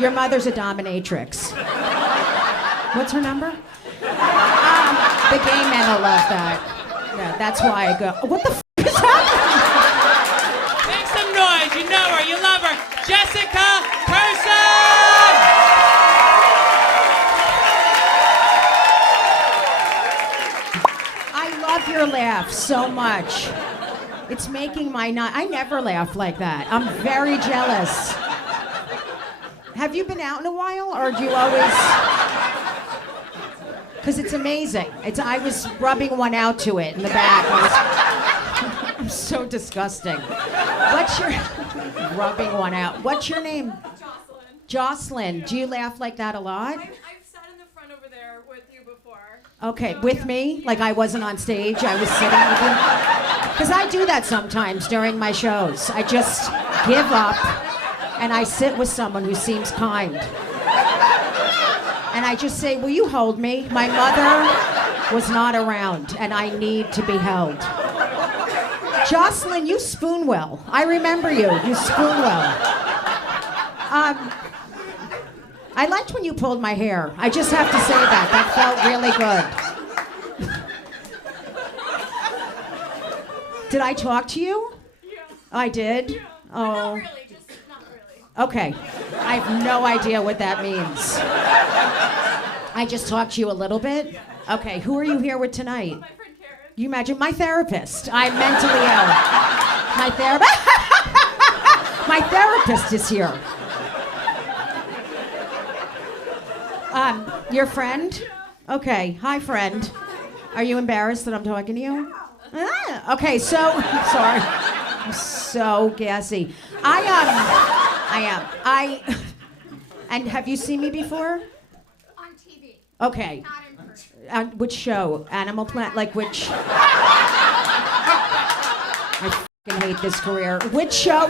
Your mother's a dominatrix. What's her number? The gay men will love that. Yeah, that's why I go. What the f is happening? Make some noise. You know her. You love her. Jessica Kirson! I love your laugh so much. It's making my night. I never laugh like that. I'm very jealous. Have you been out in a while, or do you always? Because it's amazing. I was rubbing one out to it in the back. I'm so disgusting. What's your rubbing one out? What's your name? Jocelyn. Do you laugh like that a lot? I've sat in the front over there with you before. Okay, So, with yeah. me? Like I wasn't on stage, I was sitting with you? Because I do that sometimes during my shows. I just give up and I sit with someone who seems kind. And I just say, will you hold me? My mother was not around and I need to be held. Jocelyn, you spoon well. I remember you. You spoon well. I liked when you pulled my hair. I just have to say that. That felt really good. Did I talk to you? Yeah. I did? Yeah. Oh. Not really, just not really. Okay. I have no idea what that means. I just talked to you a little bit? Okay, who are you here with tonight? My friend Karen. You imagine my therapist. I'm mentally ill. My therapist. My therapist is here. Your friend? Okay. Hi, friend. Are you embarrassed that I'm talking to you? Ah, okay, so sorry. I'm so gassy. I am. And have you seen me before? On TV, Okay. not in person. Which show? Animal Planet? Like which? I fucking hate this career. Which show?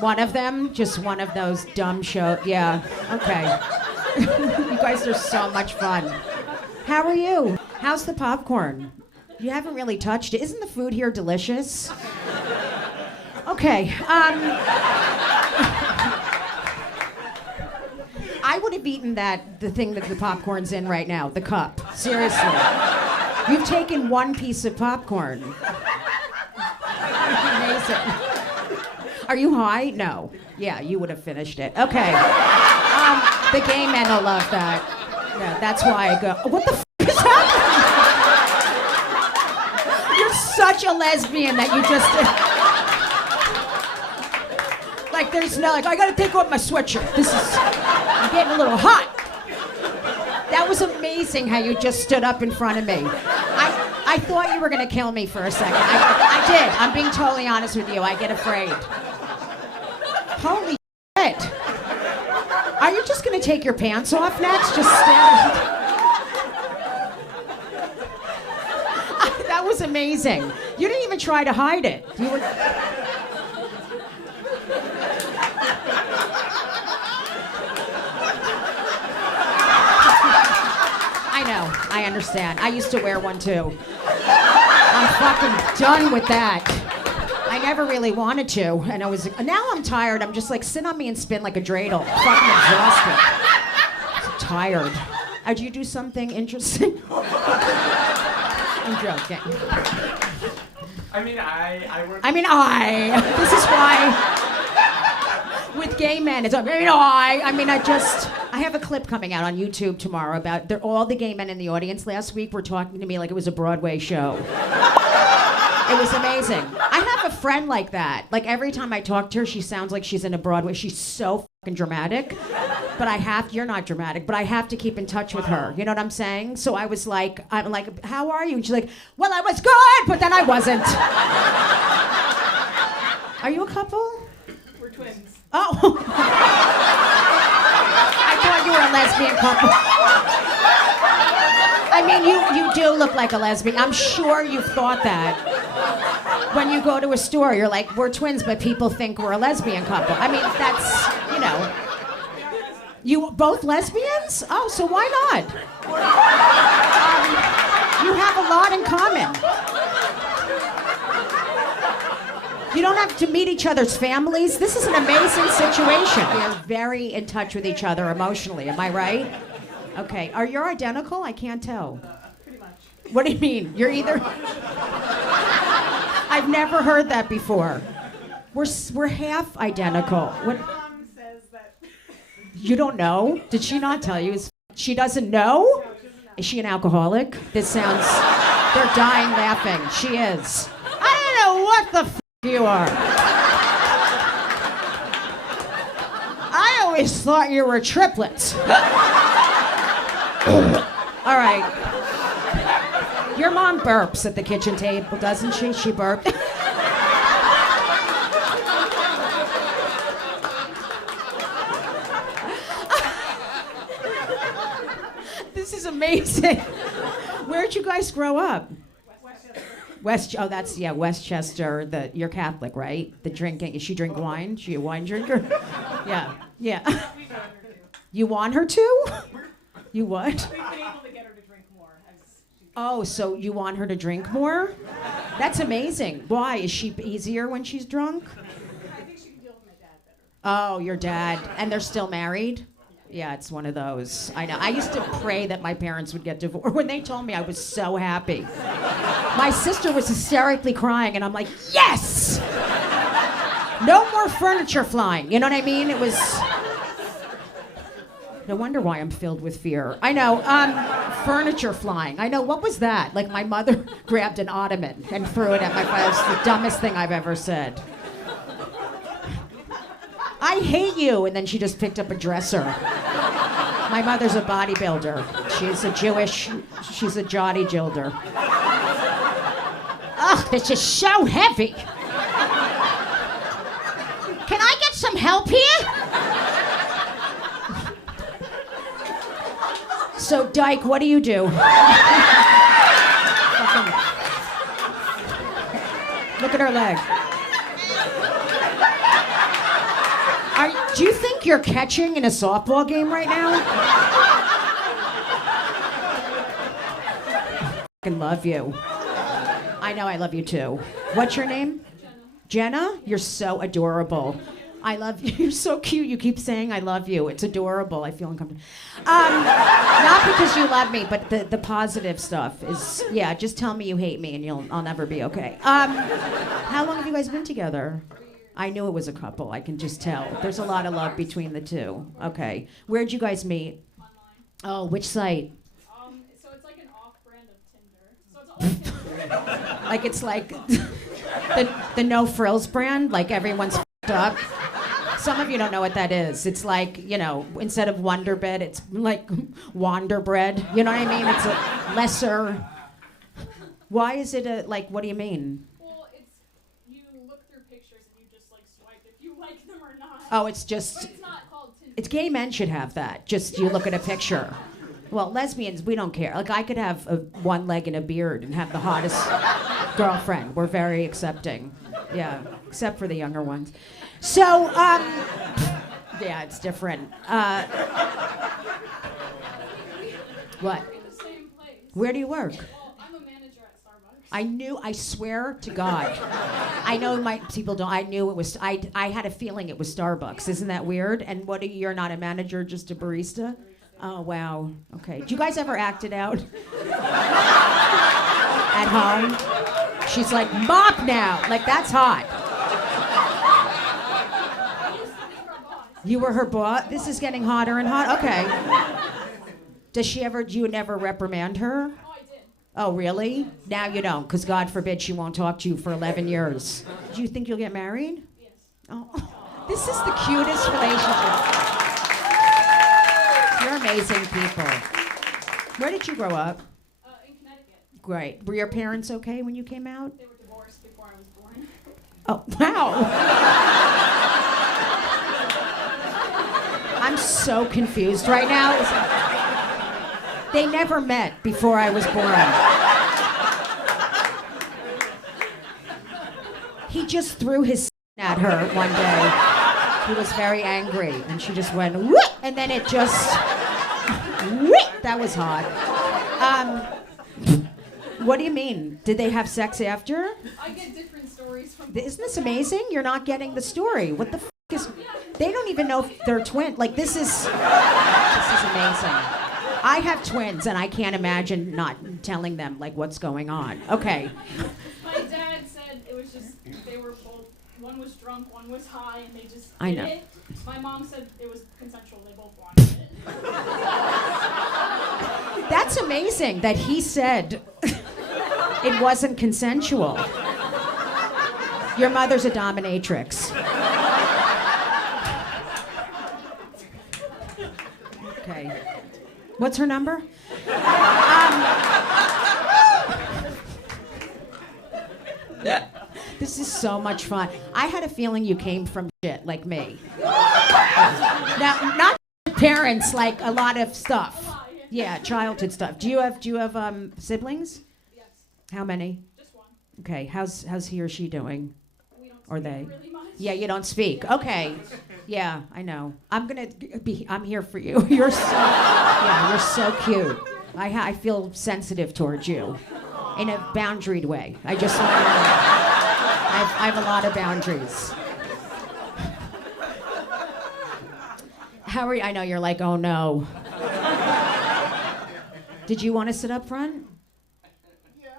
One of them? Just one of those dumb shows? Yeah. Okay. You guys are so much fun. How are you? How's the popcorn? You haven't really touched it. Isn't the food here delicious? Okay. I would have eaten the thing that the popcorn's in right now, the cup. Seriously. You've taken one piece of popcorn. Amazing. Are you high? No. Yeah, you would have finished it. Okay. The gay men will love that. Yeah, that's why I go. What the f is happening? You're such a lesbian that you just. Like, there's no, like, I gotta take off my sweatshirt. I'm getting a little hot. That was amazing how you just stood up in front of me. I thought you were gonna kill me for a second. I did. I'm being totally honest with you. I get afraid. Holy shit. Are you just gonna take your pants off next? Just stand. That was amazing. You didn't even try to hide it. You were. I know. I understand. I used to wear one too. I'm fucking done with that. I never really wanted to, and I was. Now I'm tired. I'm just like, sit on me and spin like a dreidel. Fucking exhausted. I'm tired. Did you do something interesting? I'm joking. This is why. With gay men, it's like, I have a clip coming out on YouTube tomorrow about all the gay men in the audience last week were talking to me like it was a Broadway show. It was amazing. I have a friend like that. Like every time I talk to her, she sounds like she's in a Broadway. She's so fucking dramatic. But you're not dramatic, but I have to keep in touch with her. You know what I'm saying? So I'm like, how are you? And she's like, well, I was good, but then I wasn't. Are you a couple? We're twins. Oh. I thought you were a lesbian couple. I mean, you do look like a lesbian. I'm sure you've thought that. When you go to a store, you're like, we're twins, but people think we're a lesbian couple. I mean, that's, you know. You both lesbians? Oh, so why not? You have a lot in common. You don't have to meet each other's families. This is an amazing situation. You're very in touch with each other emotionally. Am I right? Okay. Are you identical? I can't tell. Pretty much. What do you mean? You're either. I've never heard that before. We're half identical. What? My mom says that. You don't know? Did she not tell you? She doesn't know? Is she an alcoholic? This sounds. They're dying laughing. She is. I don't know what the you are. I always thought you were triplets. All right. Your mom burps at the kitchen table, doesn't she? She burps. This is amazing. Where'd you guys grow up? Westchester. You're Catholic, right? The drinking. Is she drink wine? Is she a wine drinker? Yeah. You want her to? You what? We've been able to get her to drink more. Oh, so you want her to drink more? That's amazing. Why? Is she easier when she's drunk? I think she can deal with my dad better. Oh, your dad. And they're still married? Yeah, it's one of those. I know. I used to pray that my parents would get divorced. When they told me, I was so happy. My sister was hysterically crying, and I'm like, yes! No more furniture flying. You know what I mean? It was. No wonder why I'm filled with fear. I know. Furniture flying. I know. What was that? Like my mother grabbed an ottoman and threw it at my face. It's the dumbest thing I've ever said. I hate you. And then she just picked up a dresser. My mother's a bodybuilder. She's a jotty gilder. Ugh, this is so heavy. Can I get some help here? So, Dyke, what do you do? Look at her leg. Do you think you're catching in a softball game right now? I love you. I know I love you too. What's your name? Jenna? You're so adorable. I love you. You're so cute. You keep saying I love you. It's adorable. I feel uncomfortable. Not because you love me, but the positive stuff is, yeah, just tell me you hate me and I'll never be okay. How long have you guys been together? I knew it was a couple. I can just tell. There's a lot of love between the two. Okay. Where'd you guys meet? Online. Oh, which site? So it's like an off-brand of Tinder. So it's all Tinder. Like it's like the no frills brand, like everyone's f***ed up. Some of you don't know what that is. It's like, instead of Wonder Bed, it's like Wander Bread. You know what I mean? It's a lesser. Why is it what do you mean? Well, you look through pictures and you just swipe if you like them or not. Oh, it's just. But it's not called Tinder. It's gay men should have that. Just you look at a picture. Well, lesbians, we don't care. Like I could have one leg and a beard and have the hottest girlfriend. We're very accepting. Yeah, except for the younger ones. So, yeah, it's different. What? In the same place. Where do you work? Well, I'm a manager at Starbucks. I swear to God. I know people don't, I knew it was, I had a feeling it was Starbucks. Isn't that weird? And you're not a manager, just a barista? Oh, wow. Okay. Did you guys ever act it out? At home? She's like, mop now. Like, that's hot. You were her boss? This is getting hotter and hot? Okay. Do you never reprimand her? Oh, I did. Oh, really? Now you don't, because God forbid she won't talk to you for 11 years. Do you think you'll get married? Yes. Oh, this is the cutest relationship. You're amazing people. Where did you grow up? In Connecticut. Great. Were your parents okay when you came out? They were divorced before I was born. Oh, wow. I'm so confused right now. They never met before I was born. He just threw his at her one day. He was very angry, and she just went, whoop, and then it just, whoop. That was hot. What do you mean? Did they have sex after? I get different stories from. Isn't this amazing? You're not getting the story. What the f is? They don't even know if they're twins. Like this is amazing. I have twins, and I can't imagine not telling them like what's going on. Okay. My dad said it was just they were both. One was drunk, one was high, and they just. I did know. It. My mom said it was consensual. They both wanted it. That's amazing that he said it wasn't consensual. Your mother's a dominatrix. Okay. What's her number? This is so much fun. I had a feeling you came from shit like me. Now, not parents, like a lot of stuff. Yeah, childhood stuff. Do you have siblings? Yes. How many? Just one. Okay. How's he or she doing? We don't Or speak they? really much. Yeah, you don't speak. Okay. Yeah, I know. I'm here for you. You're so cute. I feel sensitive towards you in a boundaried way. I just want to know. I have a lot of boundaries. How are you? I know you're like, oh no. Did you want to sit up front? Yeah.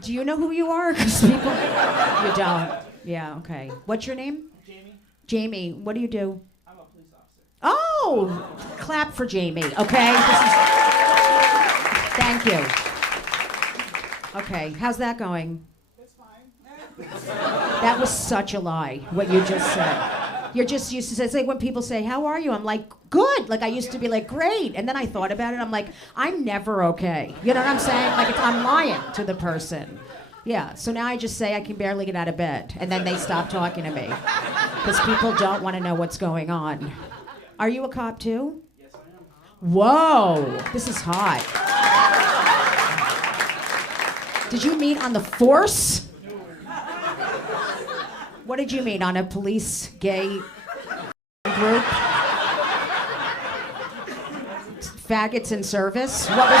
Do you know who you are? Because people, you don't. Yeah, okay. What's your name? Jamie, Jamie. What do you do? I'm a police officer. Oh, clap for Jamie, okay? Thank you. Okay, how's that going? It's fine. That was such a lie, what you just said. You're just used to say, it's like when people say, how are you? I'm like, good. Like I used to be like, great. And then I thought about it. I'm like, I'm never okay. You know what I'm saying? Like I'm lying to the person. Yeah, so now I just say I can barely get out of bed. And then they stop talking to me. Because people don't want to know what's going on. Are you a cop too? Yes, I am. Whoa, this is hot. Did you meet on the force? What did you meet on a police gay group? Faggots in service? What was it?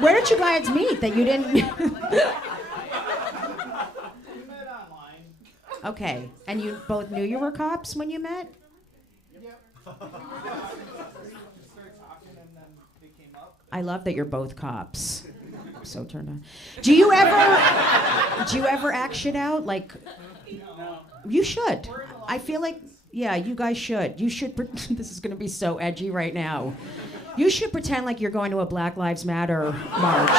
Where did you guys meet that you didn't? We met online. Okay, and you both knew you were cops when you met? Yep. Just started talking and then they came up. I love that you're both cops. I'm so turned on. Do you ever act shit out? Like, No. you should. I feel like, yeah, you guys should. You should, this is gonna be so edgy right now. You should pretend like you're going to a Black Lives Matter march.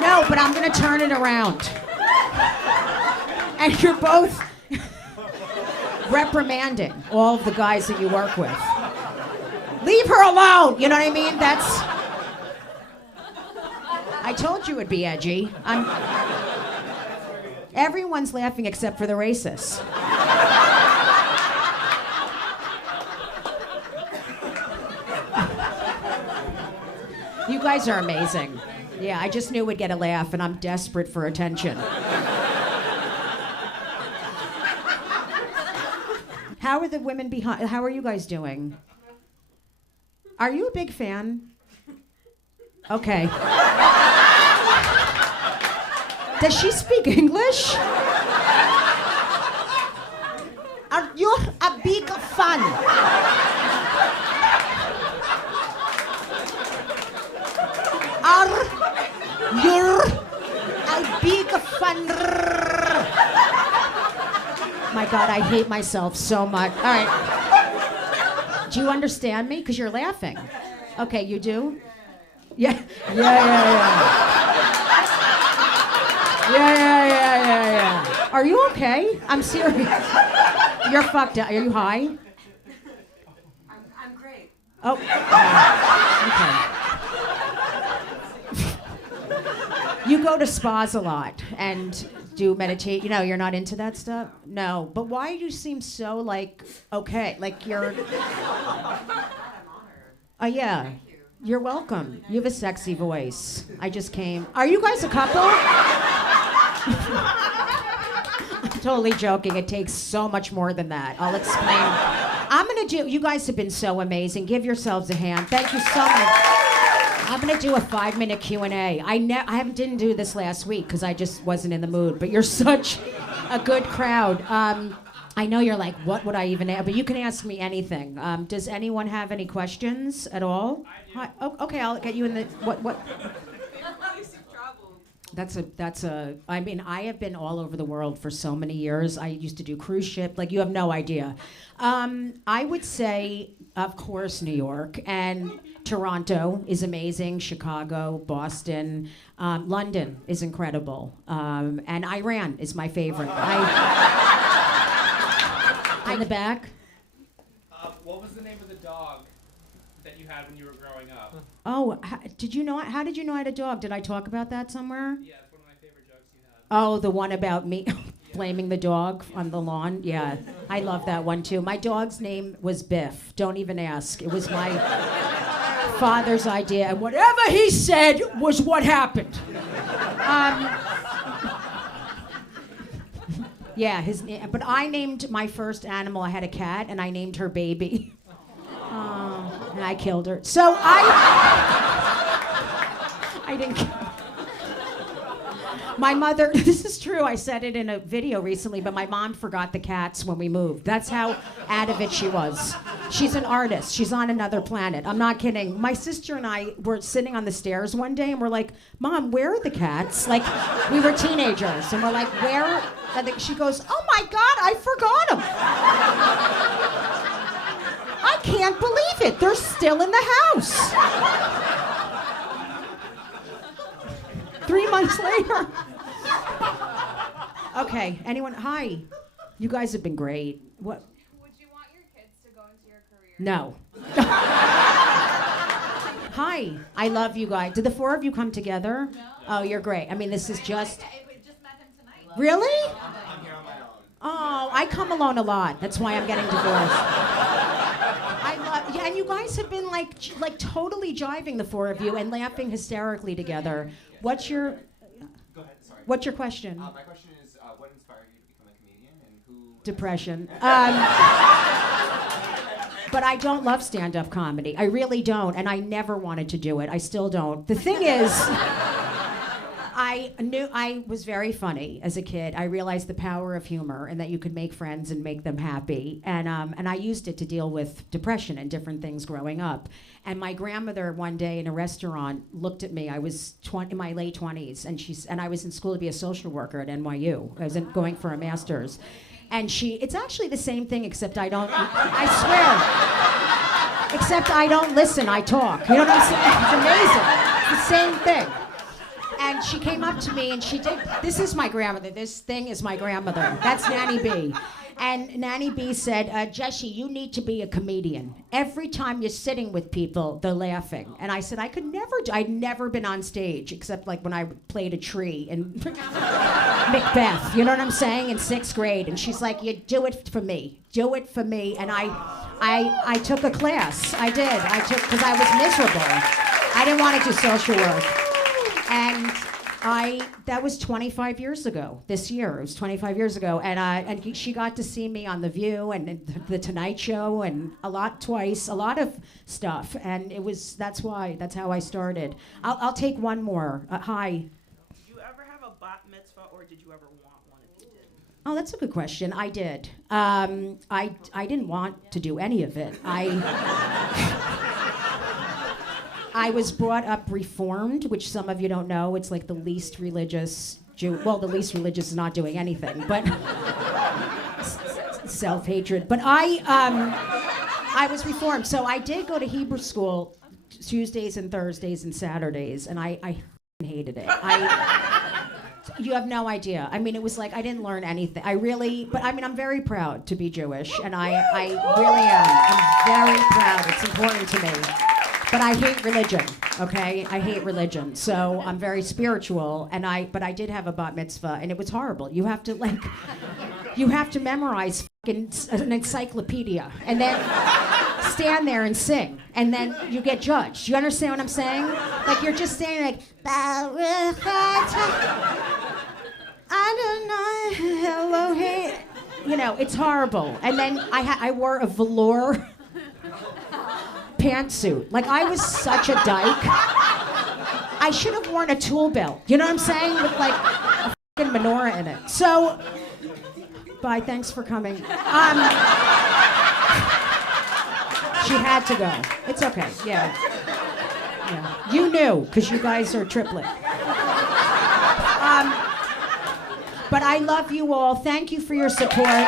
No, but I'm gonna turn it around. And you're both reprimanding all of the guys that you work with. Leave her alone, you know what I mean? I told you it'd be edgy. Everyone's laughing except for the racists. You guys are amazing. Yeah, I just knew we'd get a laugh, and I'm desperate for attention. How are the women behind? How are you guys doing? Are you a big fan? Okay. Does she speak English? Are you a big fan? Are you a big fan? My God, I hate myself so much. All right. Do you understand me? Because you're laughing. Okay, you do? Yeah. Yeah. Are you okay? I'm serious. You're fucked up. Are you high? I'm great. Oh. Okay. You go to spas a lot and do meditate. You know, you're not into that stuff? No. But why do you seem so, like, okay? Like you're... I'm honored. Oh, yeah. Thank you. You're welcome. You have a sexy voice. I just came. Are you guys a couple? I'm totally joking. It takes so much more than that. I'll explain. You guys have been so amazing. Give yourselves a hand. Thank you so much. I'm gonna do a 5-minute Q&A. I didn't do this last week because I just wasn't in the mood, but you're such a good crowd. I know you're like, what would I even ask? But you can ask me anything. Does anyone have any questions at all? Hi. Oh, okay, I'll get you in the, what? I mean, I have been all over the world for so many years. I used to do cruise ship, like you have no idea. I would say, of course, New York, and Toronto is amazing, Chicago, Boston, London is incredible, and Iran is my favorite. In the back. What was the name of the dog that you had when you were growing up? Oh, did you know? How did you know I had a dog? Did I talk about that somewhere? Yeah, it's one of my favorite jokes you had. Oh, the one about me blaming the dog on the lawn? Yeah, I love that one too. My dog's name was Biff. Don't even ask. It was my father's idea, and whatever he said was what happened. Yeah, but I named my first animal. I had a cat, and I named her Baby. And I killed her. So I didn't kill her. My mother, this is true, I said it in a video recently, but my mom forgot the cats when we moved. That's how out of it she was. She's an artist. She's on another planet. I'm not kidding. My sister and I were sitting on the stairs one day, and we're like, Mom, where are the cats? Like, we were teenagers, and we're like, where? And she goes, oh my God, I forgot them. I can't believe it. They're still in the house. 3 months later. Okay, anyone? Hi. You guys have been great. What? Would you want your kids to go into your career? No. Hi. I love you guys. Did the 4 of you come together? No. Oh, you're great. I mean, this is just... We just met him tonight. Really? I'm here on my own. Oh, I come alone a lot. That's why I'm getting divorced. And you guys have been like totally jiving, the 4 of you, and laughing hysterically together. What's your... Go ahead, sorry. What's your question? My question is, what inspired you to become a comedian, and who... Depression. But I don't love stand-up comedy. I really don't, and I never wanted to do it. I still don't. The thing is, I knew I was very funny as a kid. I realized the power of humor and that you could make friends and make them happy. And I used it to deal with depression and different things growing up. And my grandmother one day in a restaurant looked at me. I was in my late 20s, and I was in school to be a social worker at NYU. I was going for a master's. And it's actually the same thing, except I swear. Except I don't listen, I talk. You know what I'm saying? It's amazing. It's the same thing. And she came up to me and this is my grandmother. This thing is my grandmother. That's Nanny B. And Nanny B said, Jessie, you need to be a comedian. Every time you're sitting with people, they're laughing. And I said, I'd never been on stage, except like when I played a tree in Macbeth, you know what I'm saying, in 6th grade. And she's like, you do it for me. Do it for me. And I took a class. I did. Because I was miserable. I didn't want to do social work. And that was 25 years ago, this year. It was 25 years ago. And she got to see me on The View and The Tonight Show and a lot of stuff. And that's how I started. I'll take one more. Hi. Did you ever have a bat mitzvah, or did you ever want one if you did? Oh, that's a good question. I did. I didn't want to do any of it. I was brought up Reformed, which some of you don't know. It's like the least religious Well, the least religious is not doing anything, but self-hatred. But I was Reformed, so I did go to Hebrew school Tuesdays and Thursdays and Saturdays, and I hated it. You have no idea. I mean, it was like I didn't learn anything. But I mean, I'm very proud to be Jewish, and I really am. I'm very proud. It's important to me. But I hate religion, okay? I hate religion. So I'm very spiritual, but I did have a bat mitzvah, and it was horrible. You have to memorize an encyclopedia, and then stand there and sing, and then you get judged. You understand what I'm saying? Like, you're just saying, like, I don't know. Hello, hey. You know, it's horrible. And then I wore a velour pantsuit. Like, I was such a dyke. I should have worn a tool belt. You know what I'm saying? With like a fucking menorah in it. So, bye. Thanks for coming. She had to go. It's okay. Yeah. You knew, because you guys are triplet. But I love you all. Thank you for your support.